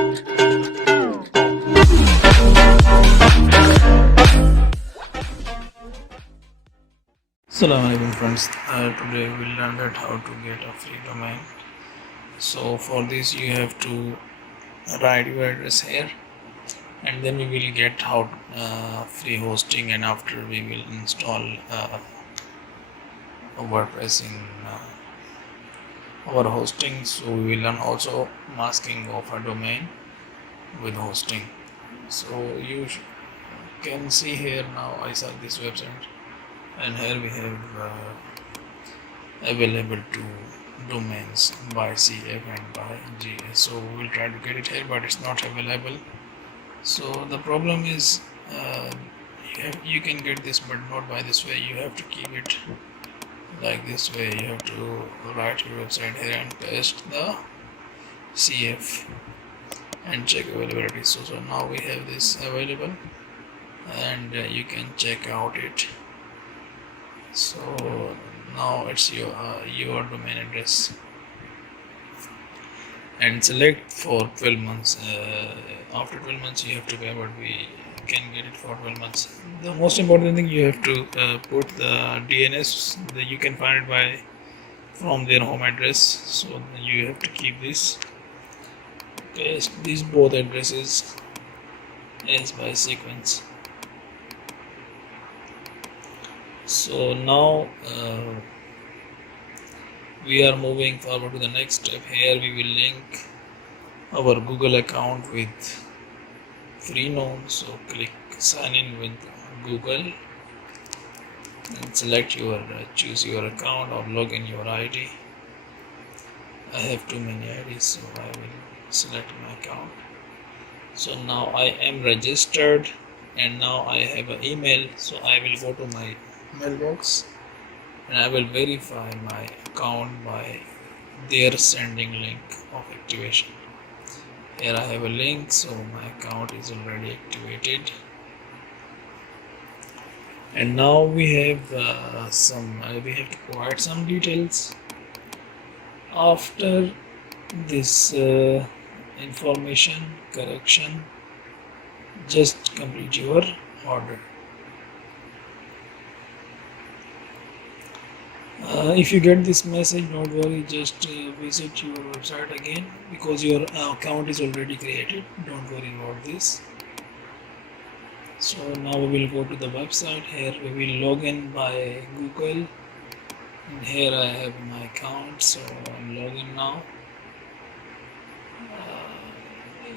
Assalamu alaikum friends. Today we'll learn that how to get a free domain. So for this you have to write your address here, and then we will get how free hosting, and after we will install WordPress in our hosting. So we will learn also masking of a domain with hosting. So you can see here now I saw this website, and here we have available two domains by CF and by GS. So we'll try to get it here, but it's not available. So the problem is you can get this, but not by this way. You have to keep it like this way. You have to write your website here and paste the CF and check availability. So now we have this available, and you can check out it. So now it's your domain address, and select for 12 months. After 12 months you have to pay, but we can get it for 12 months. The most important thing, you have to put the DNS that you can find it from their home address. So you have to keep this, paste these both addresses as by sequence. So now we are moving forward to the next step. Here we will link our Google account with Freenode. So click sign in with Google and select your choose your account or log in your ID. I have too many IDs, so I will select my account. So now I am registered, and now I have an email. So I will go to my mailbox and I will verify my account by their sending link of activation. Here I have a link, so my account is already activated, and now we have we have to provide some details. After this information correction, just complete your order. If you get this message, don't worry, just visit your website again, because your account is already created. Don't worry about this. So now we will go to the website. Here we will log in by Google, and here I have my account, so I'm logging now.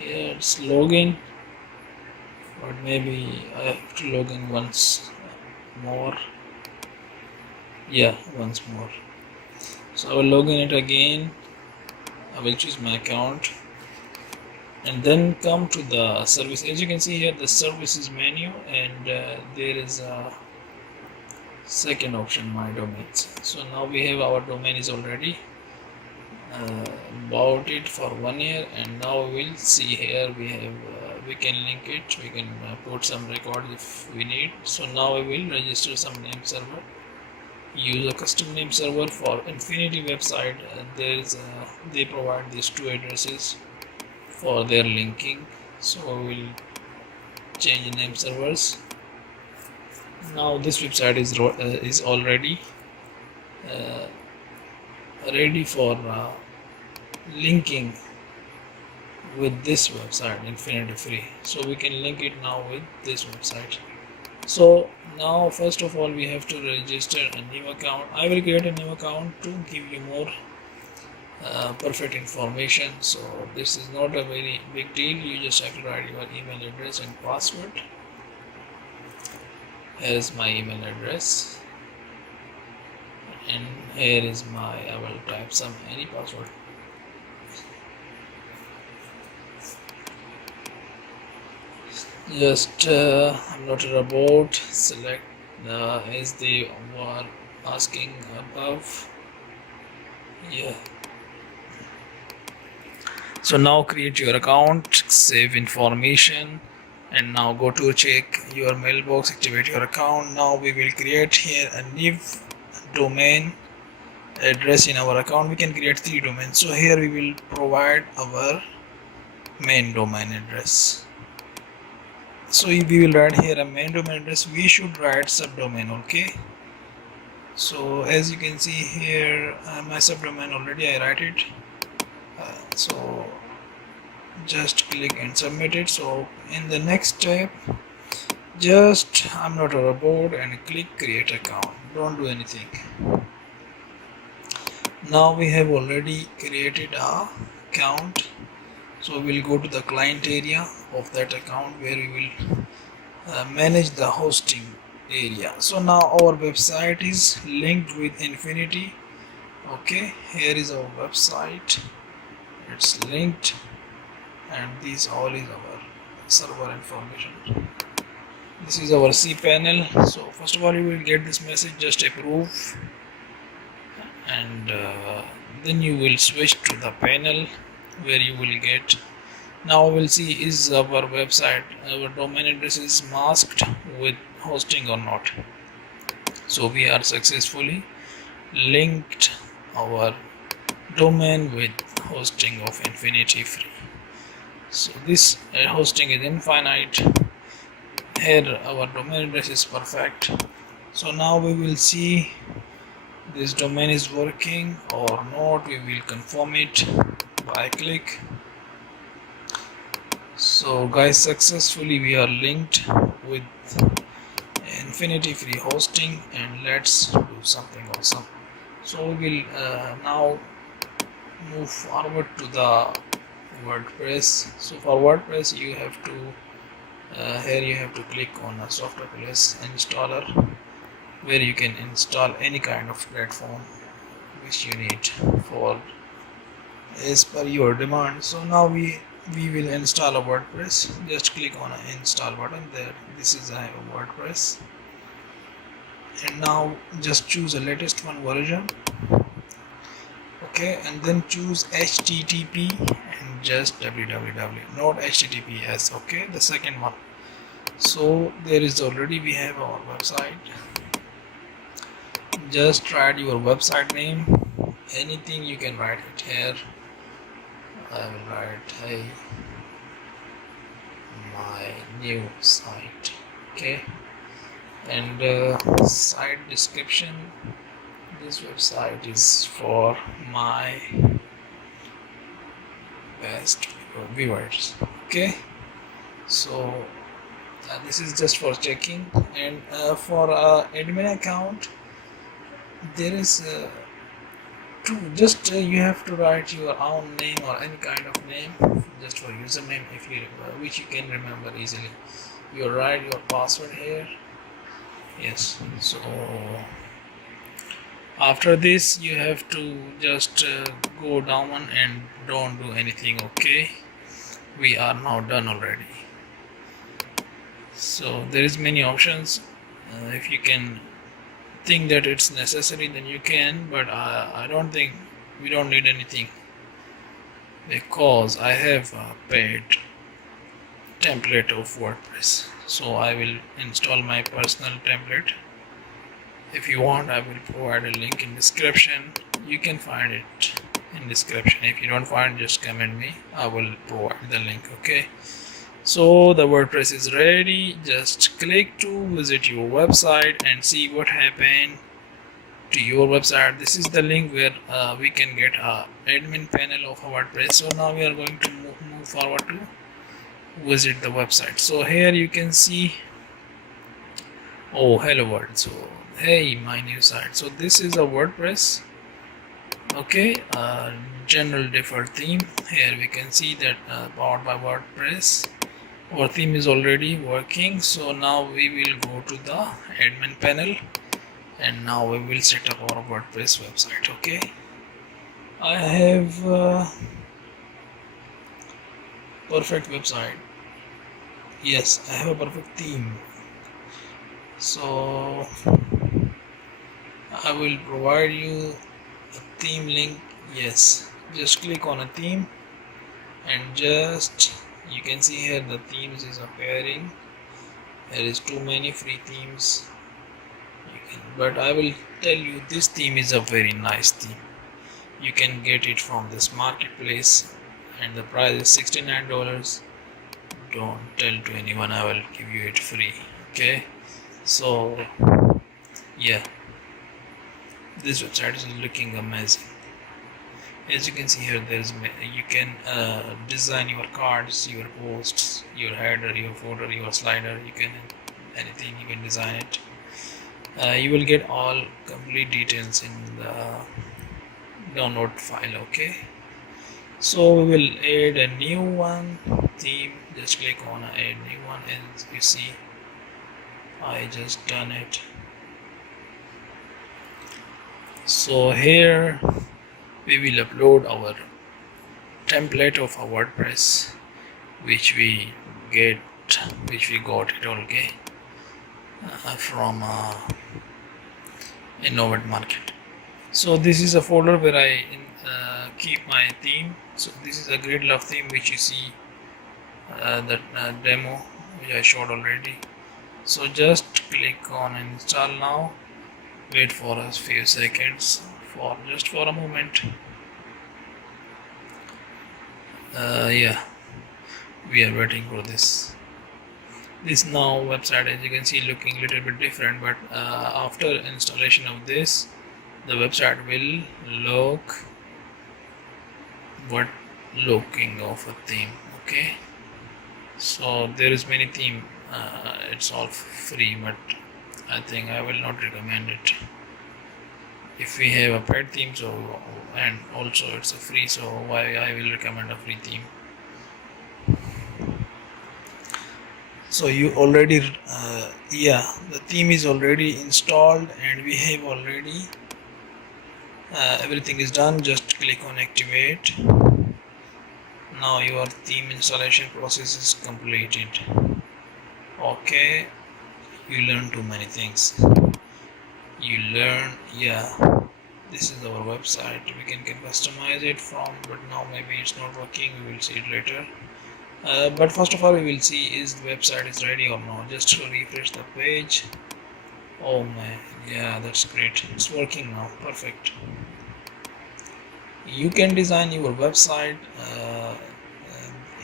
Yeah, it's login, but maybe I have to log in once more. Yeah, once more. So I will log in it again. I will choose my account and then come to the service. As you can see here, the services menu, and there is a second option, my domains. So now we have our domain is already bought it for 1 year, and now we will see here we have we can link it, we can put some record if we need. So now we will register some name server. Use a custom name server for Infinity website. They provide these two addresses for their linking. So we will change the name servers. Now this website is already ready for linking with this website, Infinity Free. So we can link it now with this website. So now first of all we have to register a new account. I will create a new account to give you more perfect information. So this is not a very big deal. You just have to write your email address and password. Here is my email address, and here is I will type any password. Just I'm not a robot. Select as they were asking above. Yeah. So now create your account, save information, and now go to check your mailbox, activate your account. Now we will create here a new domain address in our account. We can create 3 domains. So here we will provide our main domain address. So if we will write here a main domain address, we should write subdomain. Okay, so as you can see here, my subdomain already I write it. So just click and submit it. So in the next step, just I'm not a robot and click create account. Don't do anything. Now we have already created a account, so we'll go to the client area of that account where we will manage the hosting area. So now our website is linked with Infinity. Okay, here is our website, it's linked, and this all is our server information. This is our cPanel. So first of all you will get this message, just approve, and then you will switch to the panel where you will get, now we'll see is our website, our domain address is masked with hosting or not. So we are successfully linked our domain with hosting of Infinity Free. So this hosting is infinite. Here our domain address is perfect. So now we will see this domain is working or not. We will confirm it by click. So guys, successfully we are linked with Infinity Free hosting, and let's do something awesome. So we will now move forward to the WordPress. So for WordPress you have to here you have to click on a software plus installer where you can install any kind of platform which you need for as per your demand. So now we will install a WordPress. Just click on an install button there. This is a WordPress, and now just choose the latest one version. Okay, and then choose HTTP and just www, not HTTPS. Okay, the second one. So there is already we have our website. Just write your website name, anything you can write it here. I will write, hey, my new site. Okay, and site description, this website is for my best viewers. Okay, so this is just for checking, and for admin account there is just you have to write your own name or any kind of name just for username if you which you can remember easily. You write your password here. Yes, so after this you have to just go down and don't do anything. Okay, we are now done already. So there is many options. If you can think that it's necessary, then you can, but I don't think we don't need anything because I have a paid template of WordPress. So I will install my personal template. If you want, I will provide a link in description. You can find it in description. If you don't find, just comment me, I will provide the link. Okay, so the WordPress is ready. Just click to visit your website and see what happened to your website. This is the link where we can get a admin panel of WordPress. So now we are going to move forward to visit the website. So here you can see, oh, hello world. So hey, my new site. So this is a WordPress. Okay, general default theme. Here we can see that powered by WordPress. Our theme is already working. So now we will go to the admin panel, and now we will set up our WordPress website. Okay, I have perfect website. Yes, I have a perfect theme. So I will provide you a theme link. Yes, just click on a theme, and just you can see here the themes is appearing. There is too many free themes. But I will tell you, this theme is a very nice theme. You can get it from this marketplace, and the price is $69. Don't tell to anyone, I will give you it free. Okay, so yeah, this website is looking amazing. As you can see here, you can design your cards, your posts, your header, your footer, your slider. You can anything, you can design it. You will get all complete details in the download file. Okay, so we will add a new one theme. Just click on add new one, and you see I just done it. So here we will upload our template of our WordPress which we got it, okay, from Innovate Market. So this is a folder where I keep my theme. So this is a Grid Love theme which you see the demo which I showed already. So just click on install now. Wait for a few seconds, for a moment. Yeah, we are waiting for this. This now website, as you can see, looking a little bit different, but after installation of this, the website will look what looking of a theme. Okay, so there is many theme. It's all free, but I think I will not recommend it. If we have a paid theme, so and also it's a free, so why I will recommend a free theme? So you already the theme is already installed, and we have already everything is done. Just click on activate. Now your theme installation process is completed. Okay, you learn too many things. This is our website. We can customize it from, but now maybe it's not working. We will see it later. But first of all, we will see is the website is ready or not. Just to refresh the page. Oh man, yeah, that's great. It's working now. Perfect. You can design your website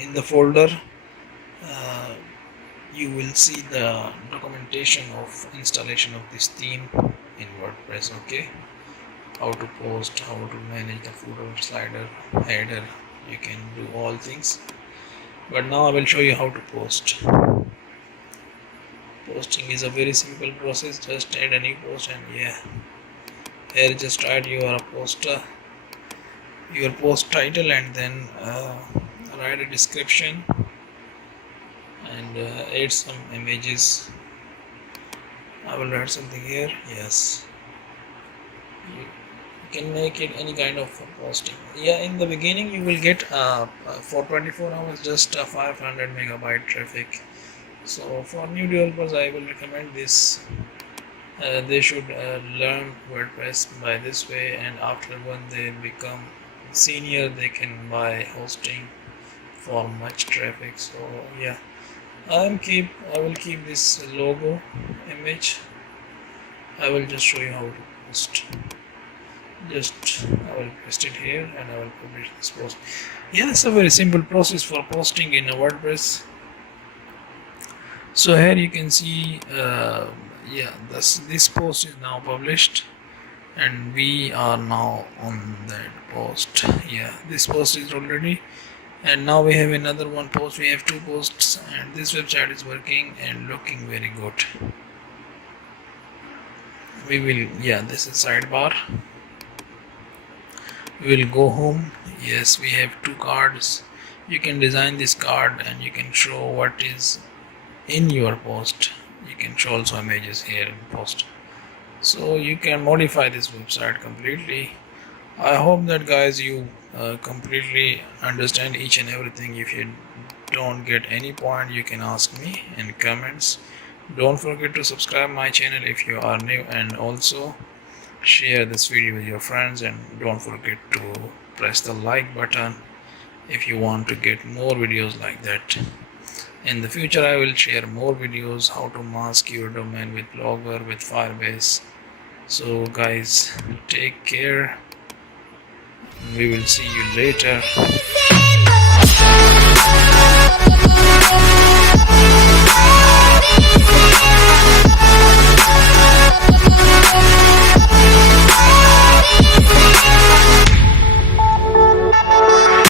in the folder. You will see the documentation of installation of this theme in WordPress. Okay, how to post, how to manage the footer, slider, header. You can do all things, but now I will show you how to post. Posting is a very simple process. Just add a new post, and yeah, here just write your poster, your post title, and then write a description and add some images. I will write something here. Yes, you can make it any kind of posting. Yeah, in the beginning you will get for 24 hours just 500 megabyte traffic. So for new developers, I will recommend this. They should learn WordPress by this way, and after when they become senior, they can buy hosting for much traffic. So yeah, I will keep this logo image. I will just show you how to post. I will paste it here, and I will publish this post. Yeah, it's a very simple process for posting in a WordPress. So here you can see this post is now published, and we are now on that post. Yeah, this post is already, and now we have another one post. We have two posts, and this website is working and looking very good. This is sidebar. We will go home. Yes, we have two cards. You can design this card, and you can show what is in your post. You can show also images here in post, so you can modify this website completely. I hope that guys you completely understand each and everything. If you don't get any point, you can ask me in comments. Don't forget to subscribe my channel if you are new, and also share this video with your friends, and don't forget to press the like button if you want to get more videos like that. In the future, I will share more videos how to mask your domain with Blogger, with Firebase. So guys, take care. We will see you later.